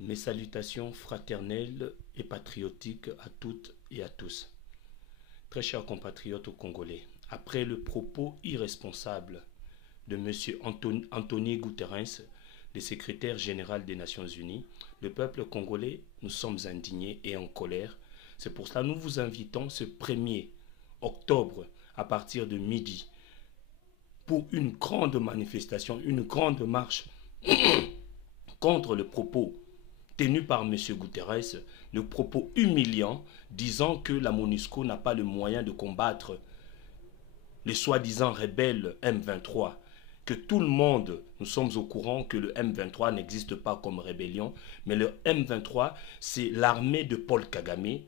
Mes salutations fraternelles et patriotiques à toutes et à tous. Très chers compatriotes congolais, après le propos irresponsable de M. Antonio Guterres, le secrétaire général des Nations Unies, le peuple congolais, nous sommes indignés et en colère. C'est pour cela que nous vous invitons ce 1er octobre à partir de midi pour une grande manifestation, une grande marche contre le propos tenu par M. Guterres, le propos humiliant disant que la MONUSCO n'a pas le moyen de combattre les soi-disant rebelles M23, que tout le monde, nous sommes au courant que le M23 n'existe pas comme rébellion, mais le M23, c'est l'armée de Paul Kagame,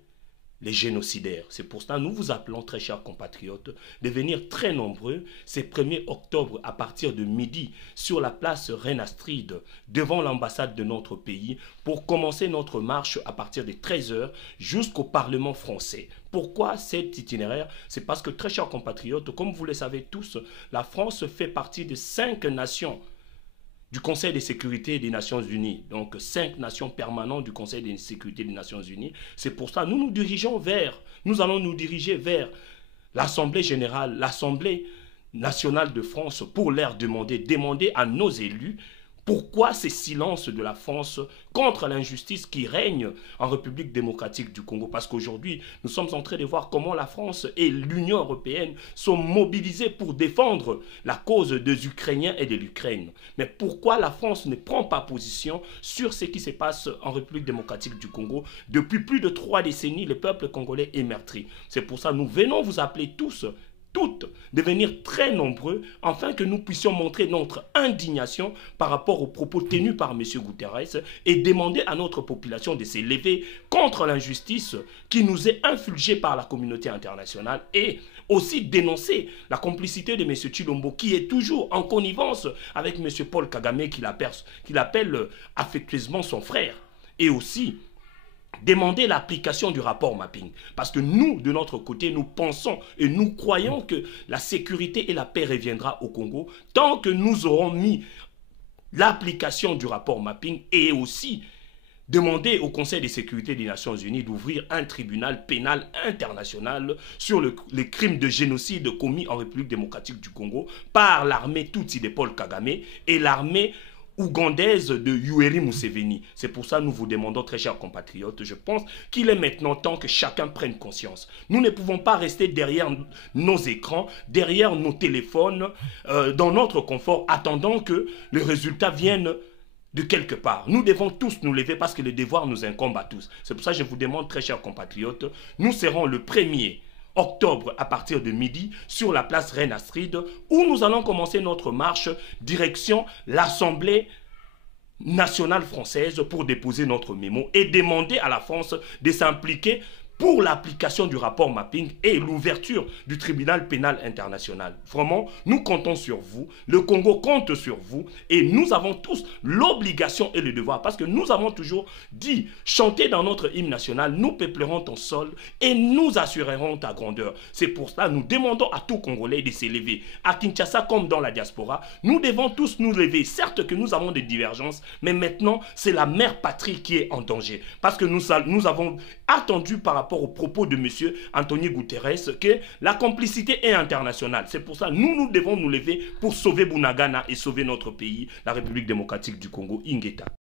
les génocidaires. C'est pour cela que nous vous appelons, très chers compatriotes, de venir très nombreux ce 1er octobre à partir de midi sur la place Reine Astrid devant l'ambassade de notre pays pour commencer notre marche à partir de 13 h jusqu'au Parlement français. Pourquoi cet itinéraire? C'est parce que, très chers compatriotes, comme vous le savez tous, la France fait partie de 5 nations du Conseil de sécurité des Nations Unies, donc 5 nations permanentes du Conseil de sécurité des Nations Unies. C'est pour ça que nous allons nous diriger vers l'Assemblée générale, l'Assemblée nationale de France pour leur demander à nos élus pourquoi ces silences de la France contre l'injustice qui règne en République démocratique du Congo? Parce qu'aujourd'hui, nous sommes en train de voir comment la France et l'Union européenne sont mobilisées pour défendre la cause des Ukrainiens et de l'Ukraine. Mais pourquoi la France ne prend pas position sur ce qui se passe en République démocratique du Congo? Depuis plus de 3 décennies, le peuple congolais est meurtri. C'est pour ça que nous venons vous appeler toutes, devenir très nombreux, afin que nous puissions montrer notre indignation par rapport aux propos tenus par M. Guterres et demander à notre population de s'élever contre l'injustice qui nous est infligée par la communauté internationale et aussi dénoncer la complicité de M. Tshilombo qui est toujours en connivence avec M. Paul Kagame qu'il appelle affectueusement son frère, et aussi demander l'application du rapport mapping. Parce que nous, de notre côté, nous pensons et nous croyons que la sécurité et la paix reviendra au Congo tant que nous aurons mis l'application du rapport mapping, et aussi demander au Conseil de sécurité des Nations Unies d'ouvrir un tribunal pénal international sur les crimes de génocide commis en République démocratique du Congo par l'armée Tutsi de Paul Kagame et l'armée ougandaise de Yoweri Museveni. C'est pour ça que nous vous demandons, très chers compatriotes, je pense qu'il est maintenant temps que chacun prenne conscience. Nous ne pouvons pas rester derrière nos écrans, derrière nos téléphones, dans notre confort, attendant que les résultats viennent de quelque part. Nous devons tous nous lever parce que le devoir nous incombe à tous. C'est pour ça que je vous demande, très chers compatriotes, nous serons le 1er octobre à partir de midi sur la place Reine Astrid où nous allons commencer notre marche direction l'Assemblée nationale française pour déposer notre mémo et demander à la France de s'impliquer pour l'application du rapport mapping et l'ouverture du tribunal pénal international. Vraiment, nous comptons sur vous, le Congo compte sur vous, et nous avons tous l'obligation et le devoir, parce que nous avons toujours dit, chanter dans notre hymne national, nous peuplerons ton sol et nous assurerons ta grandeur. C'est pour cela que nous demandons à tout Congolais de s'élever. À Kinshasa comme dans la diaspora, nous devons tous nous lever. Certes que nous avons des divergences, mais maintenant, c'est la mère patrie qui est en danger. Parce que nous avons attendu par rapport aux propos de M. Antonio Guterres que la complicité est internationale. C'est pour ça que nous devons nous lever pour sauver Bunagana et sauver notre pays, la République démocratique du Congo, Ingeta.